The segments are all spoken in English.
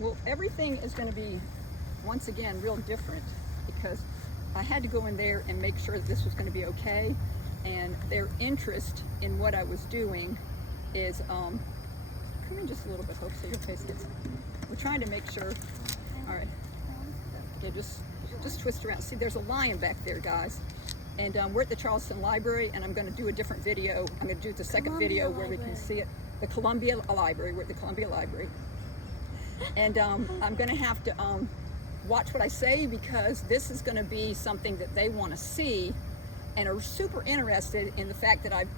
Well, everything is going to be, once again, real different because I had to go in there and make sure that this was going to be okay. And their interest in what I was doing is, come in just a little bit, Hope, so your face gets, we're trying to make sure, all right, yeah, just twist around. See, there's a lion back there, guys. And we're at the Charleston Library, and I'm going to do a different video. I'm going to do the second video where we can see it. The Columbia Library, we're at the Columbia Library. And I'm going to have to watch what I say because this is going to be something that they want to see and are super interested in the fact that I've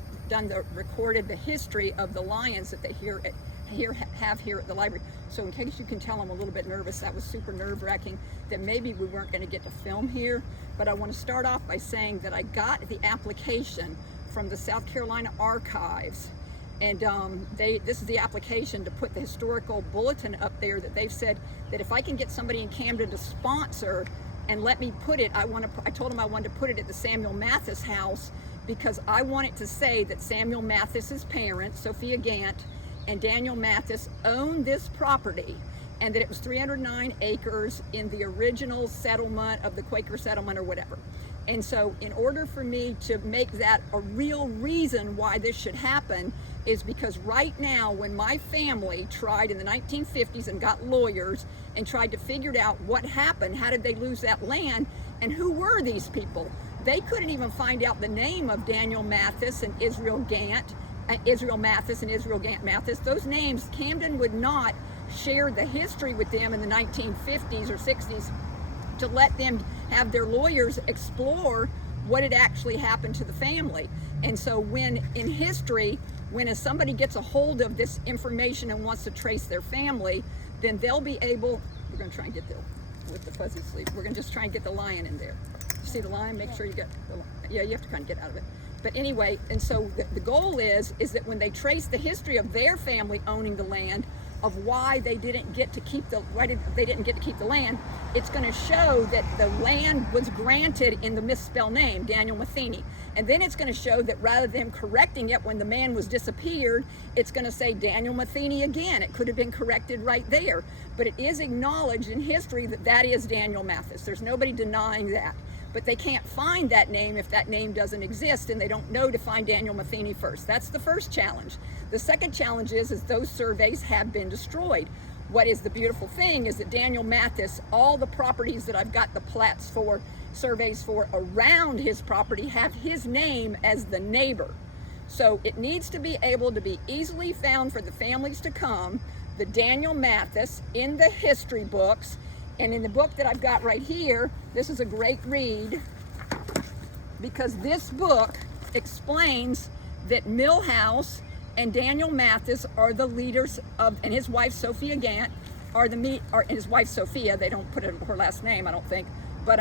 recorded the history of the lions that they have here at the library. So in case you can tell I'm a little bit nervous, that was super nerve-wracking that maybe we weren't going to get to film here. But I want to start off by saying that I got the application from the South Carolina Archives. And this is the application to put the historical bulletin up there that they've said that if I can get somebody in Camden to sponsor and let me put it, I told them I wanted to put it at the Samuel Mathis house because I want it to say that Samuel Mathis's parents, Sophia Gant and Daniel Mathis, owned this property and that it was 309 acres in the original settlement of the Quaker settlement or whatever. And so in order for me to make that a real reason why this should happen is because right now when my family tried in the 1950s and got lawyers and tried to figure out what happened, how did they lose that land, and who were these people? They couldn't even find out the name of Daniel Mathis and Israel Gant, Israel Mathis and Israel Gant Mathis. Those names, Camden would not share the history with them in the 1950s or 60s to let them have their lawyers explore what had actually happened to the family. And so when in history, when somebody gets a hold of this information and wants to trace their family, then they'll be able, we're going to try and get with the fuzzy sleeve, we're going to just try and get the lion in there. You see the lion? Make sure you get the, yeah, you have to kind of get out of it. But anyway, and so the goal is that when they trace the history of their family owning the land, of why they didn't get to keep the land, it's going to show that the land was granted in the misspelled name, Daniel Matheny. And then it's going to show that rather than correcting it when the man was disappeared, it's going to say Daniel Matheny again. It could have been corrected right there. But it is acknowledged in history that that is Daniel Mathis. There's nobody denying that. But they can't find that name if that name doesn't exist, and they don't know to find Daniel Matheny first. That's the first challenge. The second challenge is those surveys have been destroyed. What is the beautiful thing is that Daniel Mathis, all the properties that I've got the plats for, surveys for around his property have his name as the neighbor. So it needs to be able to be easily found for the families to come, the Daniel Mathis in the history books. And in the book that I've got right here, this is a great read because this book explains that Millhouse and Daniel Mathis are the leaders of, and his wife Sophia Gant and his wife Sophia, they don't put her last name, I don't think, but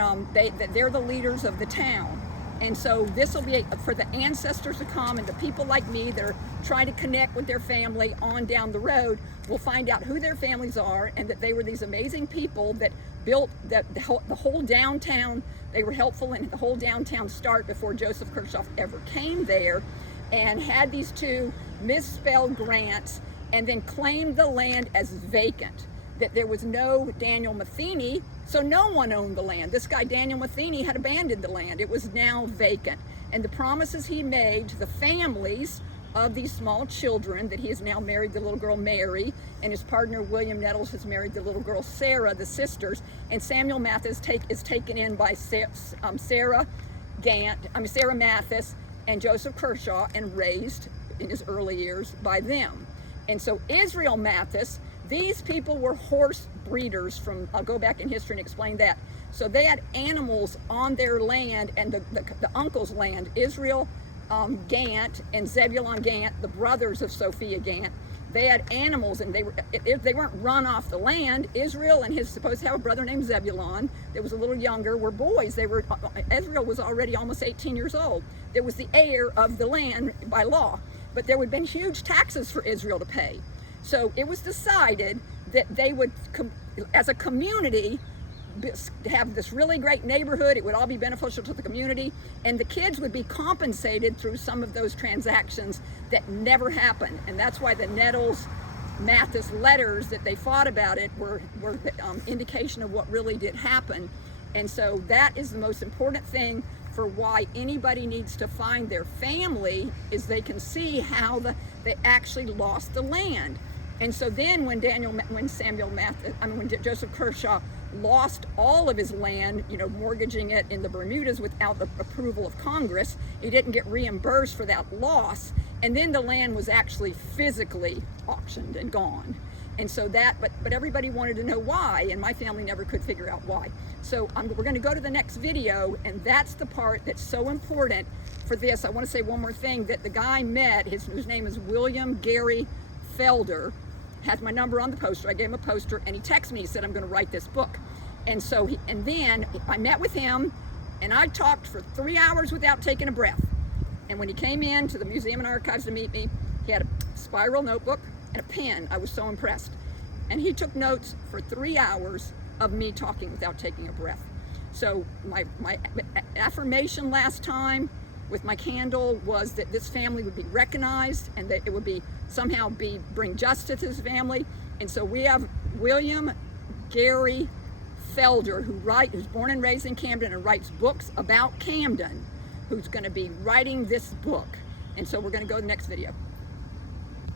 they're the leaders of the town. And so this will be for the ancestors to come and the people like me that are trying to connect with their family on down the road will find out who their families are and that they were these amazing people that built the whole downtown. They were helpful in the whole downtown start before Joseph Kershaw ever came there, and had these two misspelled grants and then claimed the land as vacant, that there was no Daniel Matheny, so no one owned the land. This guy, Daniel Matheny, had abandoned the land. It was now vacant. And the promises he made to the families of these small children, that he has now married the little girl Mary, and his partner William Nettles has married the little girl Sarah, the sisters, and Samuel Mathis is taken in by Sarah Mathis and Joseph Kershaw and raised in his early years by them. And so Israel Mathis, these people were horse breeders I'll go back in history and explain that. So they had animals on their land and the uncle's land, Israel Gant and Zebulon Gant, the brothers of Sophia Gant. They had animals and they weren't run off the land. Israel and his supposed to have a brother named Zebulon that was a little younger were boys. Israel was already almost 18 years old. It was the heir of the land by law. But there would have been huge taxes for Israel to pay. So it was decided that they would, as a community, have this really great neighborhood. It would all be beneficial to the community, and the kids would be compensated through some of those transactions that never happened. And that's why the Nettles Mathis letters that they fought about it were indication of what really did happen. And so that is the most important thing for why anybody needs to find their family, is they can see how they actually lost the land. And so then when Joseph Kershaw lost all of his land, mortgaging it in the Bermudas without the approval of Congress, he didn't get reimbursed for that loss. And then the land was actually physically auctioned and gone. And so but everybody wanted to know why, and my family never could figure out why. So we're going to go to the next video, and that's the part that's so important for this. I want to say one more thing, that the guy met, his name is William Gary Felder, has my number on the poster. I gave him a poster, and he texted me, he said, I'm going to write this book. And so then I met with him, and I talked for 3 hours without taking a breath. And when he came in to the Museum and Archives to meet me, he had a spiral notebook and a pen. I was so impressed. And he took notes for 3 hours of me talking without taking a breath. So my affirmation last time with my candle was that this family would be recognized, and that it would be somehow bring justice to his family. And so we have William Gary Felder, who's born and raised in Camden and writes books about Camden, who's going to be writing this book. And so we're going to go to the next video.